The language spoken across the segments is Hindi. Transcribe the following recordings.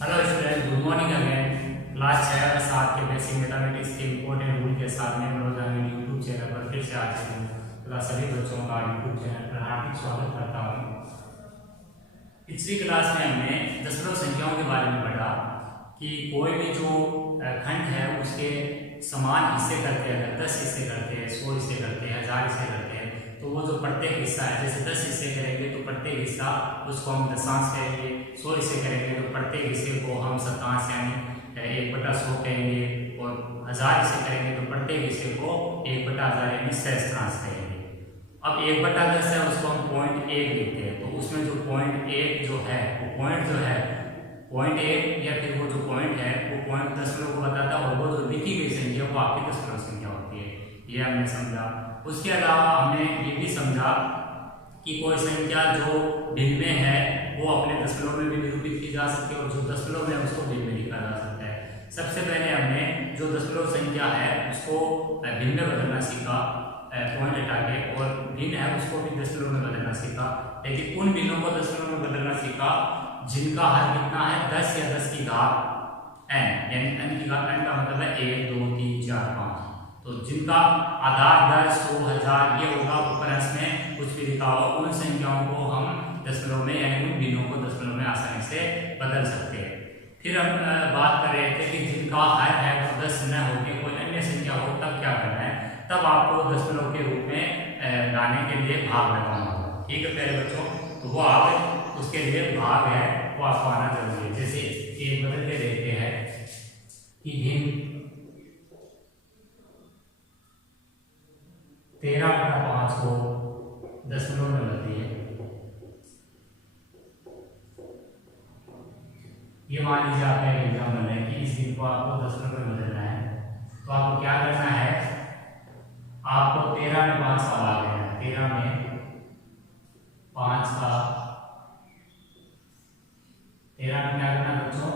Hello student, good morning again. Class 6 और 7 के बेसिक मैथमेटिक्स के इंपॉर्टेंट रूल के साथ में रोजाना यूट्यूब चैनल पर फिर से आ चुके हूँ। तथा सभी बच्चों का यूट्यूब चैनल पर हार्दिक स्वागत करता हूँ। पिछली क्लास में हमने दशमलव संख्याओं के बारे में पढ़ा कि कोई भी जो खंड है उसके समान हिस्से करते हैं। अगर 10 हिस्से करते हैं, 100 हिस्से करते हैं, 1000 हिस्से करते हैं, तो वो जो प्रत्येक हिस्सा है, जैसे 10 हिस्से करेंगे तो प्रत्येक हिस्सा उसको हम दशांश कहेंगे, 100 हिस्से करेंगे तो प्रत्येक हिस्से को हम शतांश यानी 1/100 कहेंगे, और 1000 हिस्से करेंगे तो प्रत्येक हिस्से को 1/1000 यानी सहस्त्रांश कहेंगे। अब 1/10 है उसको हम 0.1 लिखते हैं, तो उसमें जो 0.1 जो है वो पॉइंट जो है 0.1 या फिर वो जो पॉइंट है वो पॉइंट दशमलव को बताता है, और वो जो लिखी गई संख्या वो आपकी दशमलव संख्या होती है। ये हमने समझा। उसके अलावा हमने ये भी समझा कि कोई संख्या जो भिन्न में है वो अपने दशमलव में भी निरूपित की जा सकती है, और जो दशमलव में है उसको भिन्न में लिखा जा सकता है। सबसे पहले हमने जो दशमलव संख्या है उसको भिन्न में बदलना सीखा, पॉइंट हटा के, और भिन्न है उसको भी दशमलव में बदलना सीखा। लेकिन उन भिन्नों को दशमलव में बदलना सीखा जिनका हर कितना है 10 या 10 की घात n, यानी n की घात n का मतलब है 1 2 3 4 5। तो जिनका आधार 10 100 1000 ये होगा, ऊपर अंश में कुछ भी लिखा हो, उन संख्याओं को हम दशमलव में यानी उन भिन्नों को दशमलव में आसानी से बदल सकते हैं। फिर हम बात कर रहे थे कि जिनका हर है वो 10 न होकर कोई अन्य संख्या हो तब क्या करना है। तब आपको दशमलव के रूप में लाने के लिए भाग लगाना होगा। ठीक है प्यारे बच्चों, तो वो आप उसके लिए भाग है वो आपको आना जरूरी है। जैसे एक बदल के देखते हैं कि भिन्न 13/5 को दशमलव में बदलिए। ये मान लीजिए आपका एग्जाम्पल है कि इस दिन को आपको दशमलव में बदलना है, तो आपको क्या करना है, आपको 13 में 5 का भाग लेना है। 13 में 5 का 13 में क्या करना है बच्चों,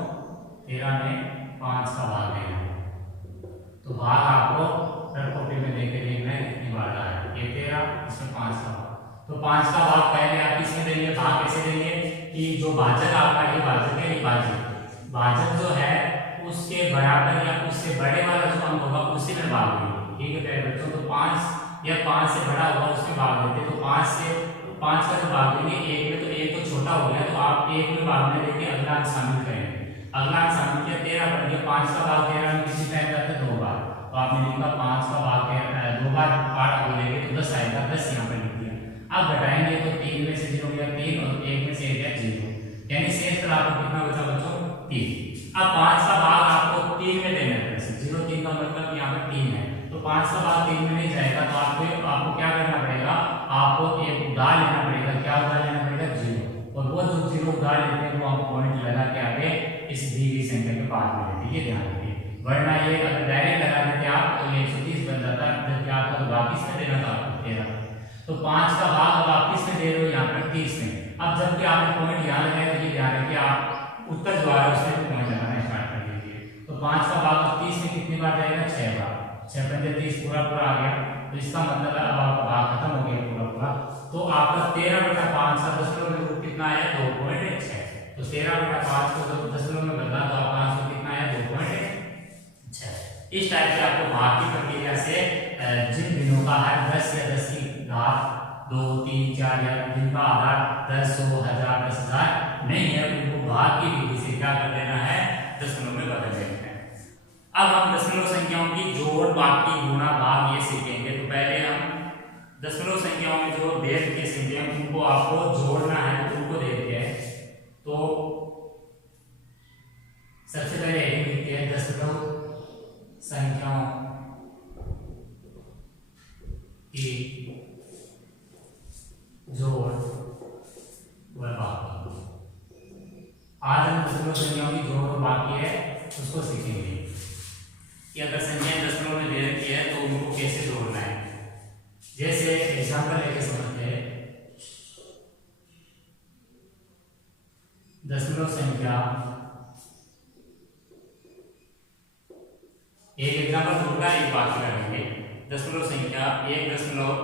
13 में 5 का भाग लेना है। तो भाग आपको कॉपी में देख के देखना है कितनी बार रहा है। ये 13, इसमें 5 का भाग, तो 5 का भाग पहले आप किसमें देंगे, भाग कैसे देंगे कि जो भाजक आपका ये भाजक है, ये भाजक जो है उसके बराबर या उससे बड़े वाला जो अंक होगा उसी में भाग देंगे। ठीक है प्यारे बच्चों, तो 5 या 5 से बड़ा होगा उसमें भाग देते, तो 5 का जो भाग देंगे एक में, तो एक तो छोटा हो गया, तो आप एक में भाग में देंगे, अगला अंक शामिल करेंगे। अगला अंक शामिल किया 13 बन गया। 5 का भाग 13 में किसी टाइम जाता है 2 बार, तो आपने लिखा 5 का भाग 2 बार पार्ट बोलेंगे तो 10 आएगा, 10 यहाँ पर लिख दिया। अब घटाएंगे तो 3 में से 0 गया 3, और 1 में से 1 गया 0, यानी शेष पर आपको कितना बचा बच्चों, 3। अब 5 का भाग आपको 3 में देना है, 0 3 का मतलब यहाँ पर 3 है, तो 5 का भाग 3 में नहीं जाएगा, तो आपको क्या करना पड़ेगा, आपको एक उधार लेना पड़ेगा। क्या उधार लेना पड़ेगा, 0, और वो जो 0 उधार लेते हैं वो हम पॉइंट लगा के आगे इस दी गई संख्या के बाद में लेते हैं, ये ध्यान रखिए। वरना ये अगर डायरेक्ट लगा देते आप तो 130 बन जाता है, जबकि आपको तो वापिस में देना था आपको 13। तो 5 का भाग वापिस में दे रहे हो यहाँ पर 30 में। अब जबकि आपने पॉइंट यहाँ लगाया तो ये ध्यान रखिए आप उत्तर जो है उसमें भी पॉइंट लगाना स्टार्ट कर दीजिए। तो 5 का भाग 30 में कितनी बार जाएगा, 6 बार, 6 पंजे 30 पूरा आ गया। तो इसका मतलब है अब आपका भाग खत्म हो गया पूरा। तो आपका 13/5 का दशमलव में रूप कितना आया, 2.6। तो 13/5 को जब दशमलव में बदला तो आपका आंसर कितना आया, 2.6। इस टाइप से आपको भाग की प्रक्रिया से जिन भिन्नों का हर 10 या 10 की घात 2 3 4 या जिनका आधार 10 100 1000 10,000 नहीं है, उनको भाग की विधि से क्या कर देना है, दशमलव में बदल देना है। अब हम दशमलव संख्याओं की जोड़, बाकी, गुणा, भाग ये सीखेंगे। तो पहले हम दशमलव संख्याओं में जो दे रखी संख्या उनको आपको जोड़ना है, तो उनको देखते हैं। तो सबसे पहले एक लिखते हैं दशमलव संख्याओं की जोड़ व बाकी। आज हम दशमलव संख्याओं की जोड़ और बाकी है उसको सीखेंगे कि अगर संख्याएं दशमलव में दे रखी है तो उनको कैसे जोड़ना है। जैसे एग्जांपल लेके समझते हैं, दशमलव संख्या, एक एग्जांपल होगा, एक बाकी करेंगे। दशमलव संख्या 1.54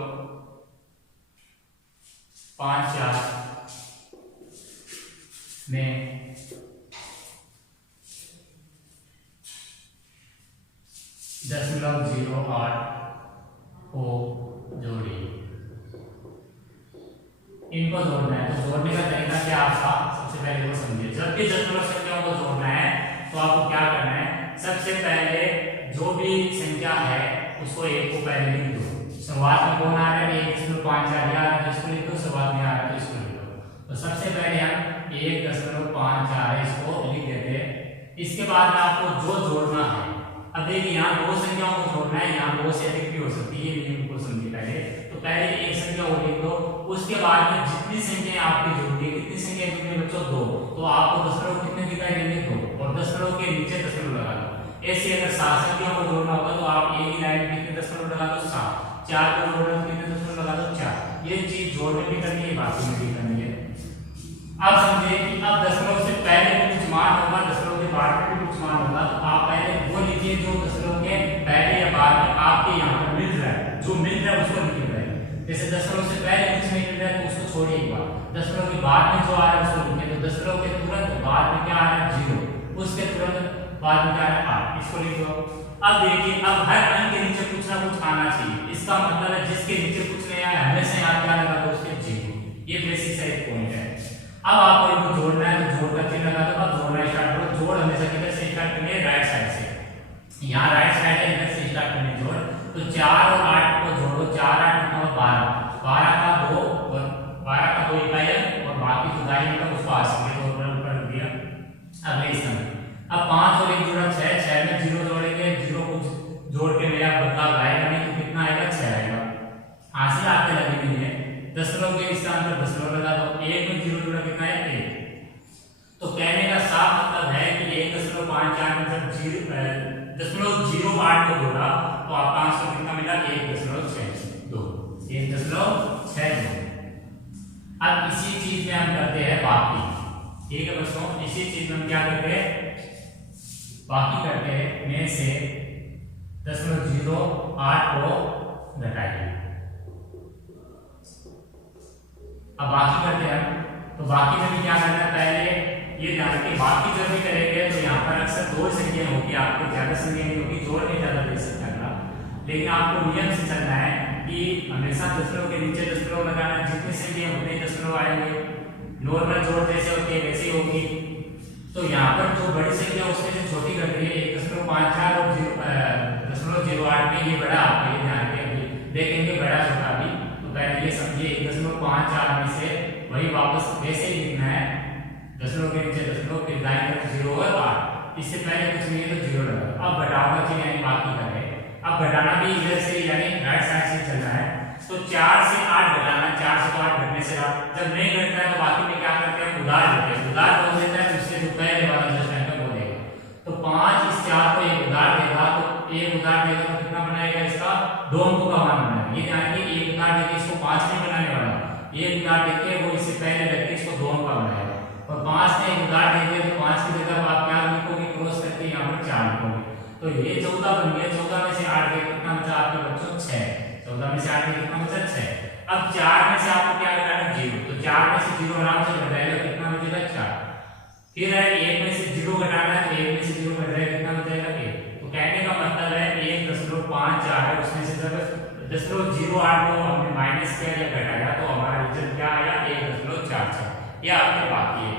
में 0.08 को जोड़िए। इनको जोड़ना है तो जोड़ने का तरीका क्या आपका सबसे पहले वो समझिए। जब भी दशमलव संख्याओं को जोड़ना है तो आपको क्या करना है, सबसे पहले जो भी संख्या है उसको एक को पहले लिख दो। शुरुआत में कौन आ रहा है 1.54 आ रहा है, इसको लिख दो। शुरुआत में आ रहा है तो इसको लिख दो। तो सबसे पहले हम 1.54 इसको लिख देते हैं। इसके बाद में आपको जो जोड़ना है, अब देखिए यहाँ दो संख्याओं को जोड़ना है, यहाँ दो से अधिक भी हो सकती है, नियम को समझिए पहले। तो पहले एक संख्या को लिख दो, उसके बाद में जितनी संख्याएं आपकी जुड़ती है, कितनी संख्याएं जुड़ती है बच्चों, दो, तो आपको दशमलव कितने दिखाई देंगे, दो, और दशमलव के नीचे दशमलव लगा दो। ऐसे अगर 7 संख्याओं को जोड़ना होगा तो आप एक ही लाइन में कितने दशमलव लगा दो, 7। 4 को जोड़ना तो कितने दशमलव लगा दो, 4। ये चीज जोड़ने भी करनी है, बाकी में भी करनी है। अब समझिए कि अब दशमलव से पहले भी कुछ मान होगा, दशमलव के बाद में भी कुछ मान होगा, तो आप पहले वो लीजिए जो दशमलव के पहले या बाद में आपके यहाँ पर मिल रहा है, जो मिल रहा है उसको लिखिए पहले। जैसे दशमलव से पहले कुछ नहीं मिल रहा है तो उसको छोड़िए एक बार। दशमलव के बाद में जो आ रहा है उसको लिखिए। तो दशमलव के तुरंत बाद में क्या आ रहा है, 0, उसके तुरंत बाद में क्या आ रहा है, 8, इसको लिख दो। अब देखिए, अब हर अंक के नीचे कुछ ना कुछ आना चाहिए। इसका मतलब है जिसके नीचे कुछ नहीं आया हमेशा यहाँ क्या लगा दो, उसके 0। ये बेसिक सा एक पॉइंट है। अब आपको इनको जोड़ना है तो जोड़ का चिन्ह लगा दो। अब जोड़ना स्टार्ट करो। जोड़ हमेशा किधर से स्टार्ट करेंगे, राइट साइड से। यहाँ राइट साइड है, इधर से स्टार्ट करने जोड़। तो 4 और 8 को जोड़ो। 4 8 मतलब 12, 12 का 2 और 12 का 2 इकाई और बाकी तो दाई मतलब उसको आगे तो ऊपर दिया। अगले इसमें अब 5 और 1 जोड़ा 6, 6 में 0 जोड़ेंगे, 0 को जोड़ के मेरा बदलाव आएगा नहीं तो कितना आएगा, 6 आएगा। हासिल आपके लगी नहीं है, दशमलव के स्थान पर दशमलव लगा दो। 1 में 0 जोड़ा कितना है, 1। तो कहने का साफ मतलब है कि 1.54 में जब 0.08 को जोड़ा तो आपका आंसर कितना मिला, 1.62, 1.62। अब इसी चीज में हम करते हैं बाकी। ठीक है बच्चों, इसी चीज में हम क्या करते हैं, बाकी करते हैं में से 0.08 को घटाइए। अब बाकी करते हैं हम, तो बाकी में भी क्या करना है, पहले ये ध्यान रखिए बाकी जब भी करेंगे तो यहाँ पर अक्सर दो संख्या होगी, आपको ज्यादा संख्या नहीं होगी, जोड़ में ज्यादा दे सकता है। लेकिन आपको नियम से चलना है कि हमेशा दशमलव के नीचे दशमलव लगाना, जितनी संख्या उतने दशमलव आएंगे। नॉर्मल जोड़ जैसे होती है वैसे होगी। तो यहाँ पर जो बड़ी संख्या उसमें से छोटी कर रही है 1.54 और 0.08 में, ये बड़ा आपका, ये ध्यान देखेंगे बड़ा छोटा भी। तो पहले ये समझिए 1.54 में से वही वापस वैसे ही लिखना है, दशमलव के नीचे दशमलव, फिर दाईं तरफ 0 और 8। इससे पहले कुछ नहीं है तो 0 लगा। अब घटाओ का चिन्ह यानी बाकी का है। अब घटाना भी इधर से यानी राइट साइड से चलना है। तो 4 से 8 घटाना, 4 से 8 घटने से जब नहीं घटता है तो बाकी में क्या करते हैं, उधार लेते हैं। उधार बोल देता है उससे जो पहले वाला जो संख्या वो देगा। तो 5 इस 4 को एक उधार देगा, तो एक उधार देगा तो कितना बनाएगा, इसका 2 अंकों का मान बनाएगा। ये ध्यान रखिए, एक उधार देके इसको 5 नहीं बनाने वाला, एक उधार देके वो इससे पहले रख के इसको 2 अंक का बनाएगा। और 5 ने एक उधार दे दिया तो 5 की जगह आप क्या लिखोगे, क्रॉस करके यहाँ पर 4 लिखोगे। तो ये 14 बन गया। 14 में से 8 गए, कितना बचा आपके बच्चों, 6। 14 में से 8 गए, कितना बचा, 6। अब 4 में से आपको क्या घटाना, 0। तो 4 में से 0 आराम से घटाएगा, कितना बचेगा, 4। फिर है 1 में से 0 घटाना है, तो 1 में से 0 घट जाएगा, कितना बचेगा, 1। तो कहने का मतलब है 1.54 है, उसमें से जब 0.08 को हमने माइनस किया या घटाया तो हमारा रिजल्ट क्या आया, 1.44। ये आपके बाकी है।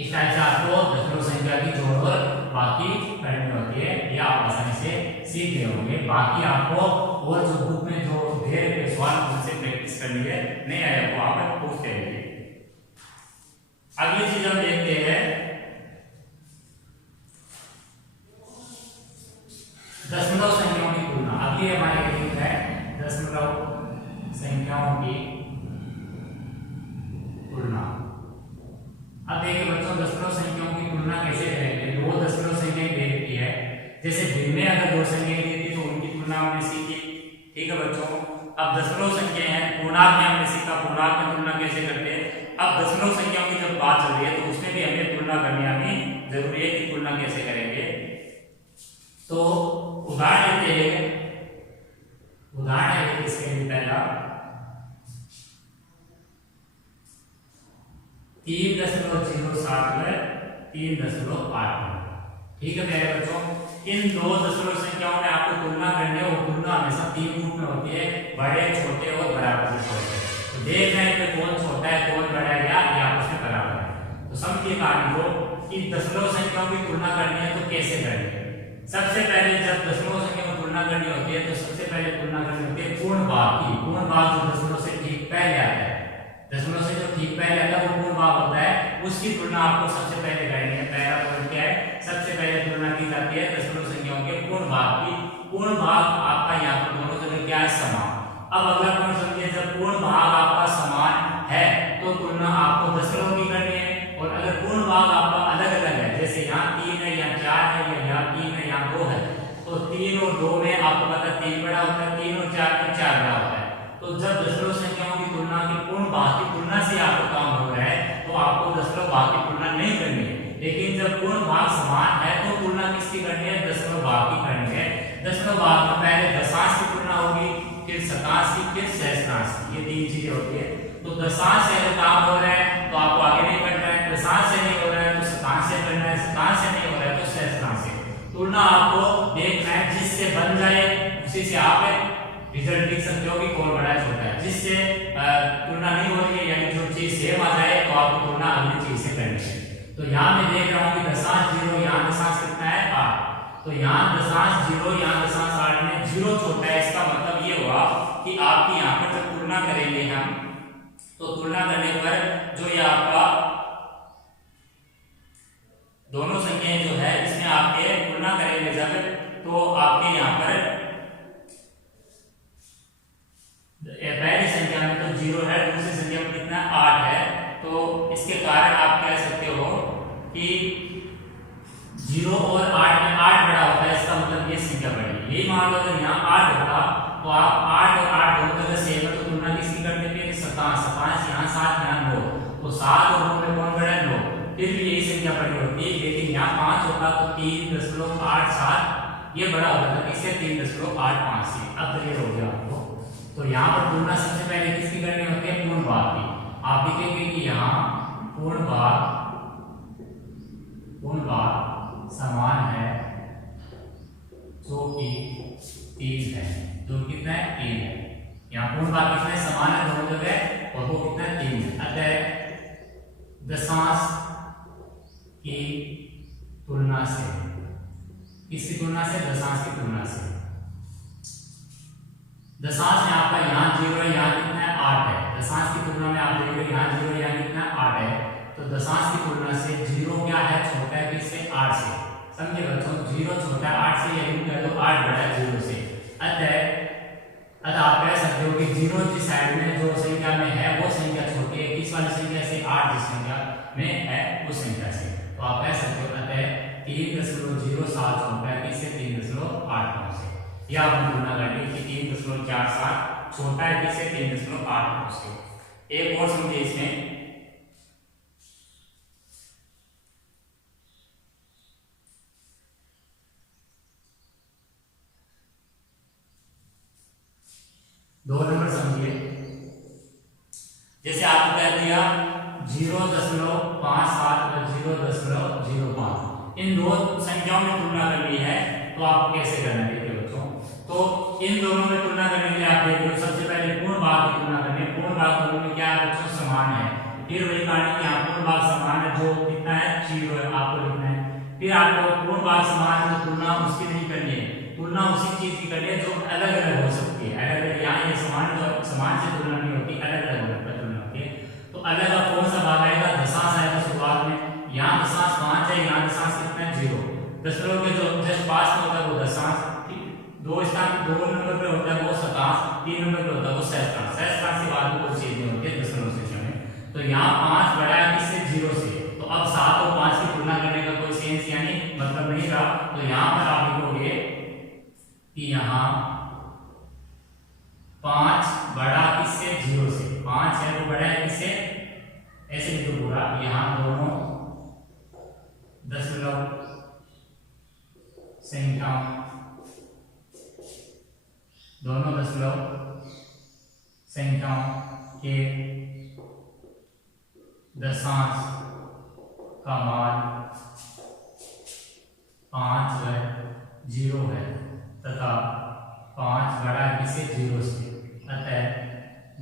इस टाइप से आपको दशमलव संख्या की जोड़ और बाकी करनी होती है, ये आप आसानी से सीख गए होंगे। बाकी आपको और जो बुक में जो ढेर के सवाल उनसे प्रैक्टिस करनी है, नहीं आया वो आप पूछते रहिए। अगली चीज हम देखते हैं दशमलव संख्याओं की तुलना। अगली हमारी यूनिट है दशमलव संख्याओं की तुलना। अब देखिए बच्चों, दशमलव संख्याओं की तुलना कैसे करेंगे। दो दशमलव संख्याएं दे रखी है, जैसे दिन में अगर दो संख्याएं दी थी तो उनकी तुलना हमने सीखी। ठीक है बच्चों, अब दशमलव संख्या है, पूर्णांक में हमने सीखा पूर्णांक में तुलना कैसे करते हैं। अब दशमलव संख्याओं की जब बात चल रही है तो उसमें भी हमें तुलना करनी आनी जरूरी है कि तुलना कैसे करेंगे। तो उदाहरण लेते हैं, उदाहरण है इसके लिए पहला 3.07 में 3.8। ठीक है प्यारे बच्चों, इन दो दशमलव संख्याओं में आपको तुलना करनी है और तुलना हमेशा 3 रूप में होती है, बड़े, छोटे और बराबर से छोटे। तो देखना है कि कौन छोटा है कौन बड़ा है या ये आपस में बराबर है। तो समझिए कहानी को कि दशमलव संख्याओं की तुलना करनी है तो कैसे करनी है। सबसे पहले जब दशमलव संख्या में तुलना करनी होती है तो सबसे पहले तुलना करनी होती है पूर्ण भाग की। पूर्ण भाग जो दशमलव से ठीक पहले आता है, दशमलव से जो ठीक पहले आता है वो पूर्ण भाग होता है, उसकी तुलना आपको सबसे पहले करनी है। पहला पॉइंट क्या है, सबसे पहले तुलना की जाती है दशमलव संख्याओं के पूर्ण भाग की। पूर्ण भाग आपका यहाँ पर दोनों जगह क्या है, समान। अब अगला पॉइंट समझिए, जब पूर्ण भाग आपका समान है तो तुलना आपको दशमलव की करनी है। और अगर पूर्ण भाग आपका अलग अलग है, जैसे यहाँ 3 है, यहाँ 4 है, या यहाँ 3 है, यहाँ 2 है, तो 3 और 2 में आपको पता है 3 बड़ा होता है, 3 और 4 में 4 बड़ा होता है। तो जब दशमलव संख्याओं की तुलना की पूर्ण भाग की तुलना से आपको काम हो रहा है तो आपको दशमलव भाग की तुलना नहीं करनी है। लेकिन जब पूर्ण भाग समान है तो तुलना किसकी करनी है, दशमलव भाग की करनी है। दशमलव भाग में पहले दशांश की तुलना होगी, फिर शतांश की, फिर सहस्त्रांश की, ये 3 चीजें होती है। तो दशांश से अगर काम हो रहा है तो आपको आगे नहीं करना है, दशांश से नहीं हो रहा है तो शतांश से करना है, शतांश से नहीं हो रहा है तो सहस्त्रांश से। तुलना आपको देखना है, जिससे बन जाए उसी से आप रिजल्ट लिख सकते हो कि कौन बड़ा है छोटा है। जिससे तुलना नहीं हो रही है यानी जो चीज सेम आ जाए तो आपको तुलना अगली चीज से करनी है। तो यहाँ मैं देख रहा हूँ कि दशांश 0, यहाँ दशांश कितना है 8, तो यहाँ दशांश 0, यहाँ दशांश 8 में 0 छोटा है। इसका मतलब ये हुआ कि आपकी यहाँ पर जब तुलना करेंगे हम तो तुलना करने पर जो ये आपका दोनों संख्याएं जो है इसमें आपके तुलना करेंगे जब, तो आपके यहाँ पर पहली संख्या में तो 0 है, दूसरी संख्या में कितना 8 है। तो इसके कारण आप कह सकते हो कि 0 और 8 में 8 बड़ा होता है, इसका मतलब ये संख्या बड़ी है। यही मान लो अगर यहाँ 8 होता तो आप 8 और 8 दोनों जगह सेम है तो तुलना किसकी करते थे, शतांश। शतांश यहाँ 7 यहाँ 9, तो 7 और 9 में कौन बड़ा है, 9, फिर भी यही संख्या बड़ी होती है। लेकिन यहाँ 5 होता तो 3.87 ये बड़ा होता था किससे, 3.85 से। अब क्लियर हो गया आपको। तो यहाँ पर तुलना सबसे पहले किसकी करनी होती है, पूर्ण भाग की। आप लिखेंगे कि यहाँ पूर्ण भाग समान है जो कि 3 है, जो कितना है 3 है। यहाँ पूर्ण भाग कितना है, समान है दोनों जगह, और वो कितना है 3 है। अतः दशांश की तुलना से, किसकी तुलना से, दशांश की तुलना से। दशांश में आपका यहाँ 0 है, यहाँ कितना है 8 है। दशांश की तुलना में आप देखिए यहाँ 0 है, यहाँ कितना 8 है। तो दशांश की तुलना से 0 क्या है, छोटा है किससे, 8 से। समझे बच्चों, 0 छोटा है 8 से, यही कह दो 8 बड़ा है 0 से। अतः आप कह सकते हो कि 0 की साइड में जो संख्या में है वो संख्या छोटी है किस वाली संख्या से, 8 जिस संख्या में है उस संख्या से। तो आप कह सकते हो अतः 3.07 छोटा है किससे, 3.89 से। या आप तुलना करनी कि 3.47 छोटा है किससे, 3.89 से। एक और समझिए इसमें, दो नंबर समझिए। जैसे आपको कह दिया 0.57 और 0.05, इन दो संख्याओं में तुलना करनी है तो आपको कैसे करना है बच्चों। तो इन दोनों में तुलना करने के लिए आप देख लो, सबसे पहले पूर्ण भाग की तुलना करनी है। पूर्ण भाग दोनों में क्या है बच्चों, समान है। फिर वही कहानी कि यहाँ पूर्ण भाग समान है, जो कितना है 0 है, आपको लिखना है। फिर आपको पूर्ण भाग समान है तो तुलना उसकी नहीं करनी है, तुलना उसी चीज की करनी है जो अलग अलग हो सकती है। अलग अलग यहाँ ये समान से तुलना नहीं होती, अलग अलग तुलना होती है। तो अलग अलग कौन सा भाग आएगा, दशांश आएगा शुरुआत में। यहाँ दशांश 5 है, यहाँ दशांश कितना है 0। दशमलव के जो जस्ट पास में होता है वो दशांश, 2 नंबर पे होता है वो शतांश, 3 नंबर पे होता है वो सहस्त्रांश। सहस्त्रांश के बाद कोई चीज नहीं होती है दशमलव संख्या में। तो यहाँ 5 बड़ा है किससे, 0 से। तो अब 7 और 5 की तुलना करने का कोई सेंस यानी मतलब नहीं रहा। तो यहाँ पर आप लिखोगे कि यहाँ 5 बड़ा किससे, 0 से। 5 है वो बड़ा है किससे, ऐसे लिखो पूरा। यहाँ दोनों दशमलव संख्याओं, दोनों दशमलव संख्याओं के दशांश का मान 5 है 0 है तथा 5 बड़ा है किससे 0 से, अतः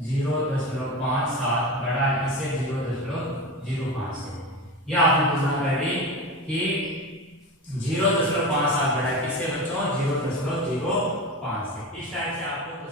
0.57 बड़ा है किससे 0.05 से। यह आपने तुलना करी कि 0.57 बड़ा है किससे बच्चों 0.05 से। इस टाइप से आपको